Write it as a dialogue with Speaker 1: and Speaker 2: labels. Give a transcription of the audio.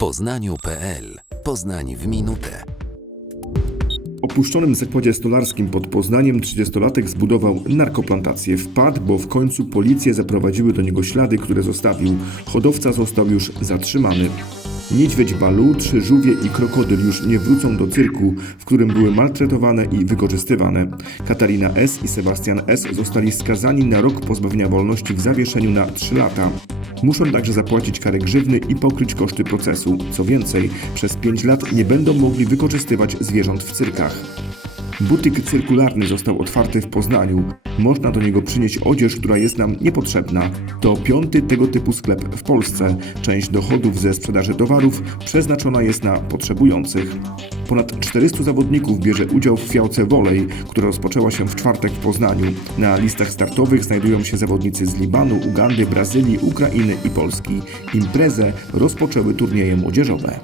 Speaker 1: poznaniu.pl Poznań w minutę.
Speaker 2: Opuszczonym zakładzie stolarskim pod Poznaniem 30-latek zbudował narkoplantację. Wpadł, bo w końcu policje zaprowadziły do niego ślady, które zostawił. Hodowca został już zatrzymany. Niedźwiedź Balu, trzy żółwie i krokodyl już nie wrócą do cyrku, w którym były maltretowane i wykorzystywane. Katarina S. i Sebastian S. zostali skazani na rok pozbawienia wolności w zawieszeniu na 3 lata. Muszą także zapłacić karę grzywny i pokryć koszty procesu. Co więcej, przez 5 lat nie będą mogli wykorzystywać zwierząt w cyrkach. Butyk cyrkularny został otwarty w Poznaniu. Można do niego przynieść odzież, która jest nam niepotrzebna. To piąty tego typu sklep w Polsce. Część dochodów ze sprzedaży towarów przeznaczona jest na potrzebujących. Ponad 400 zawodników bierze udział w fiałce Wolej, która rozpoczęła się w czwartek w Poznaniu. Na listach startowych znajdują się zawodnicy z Libanu, Ugandy, Brazylii, Ukrainy i Polski. Imprezę rozpoczęły turnieje młodzieżowe.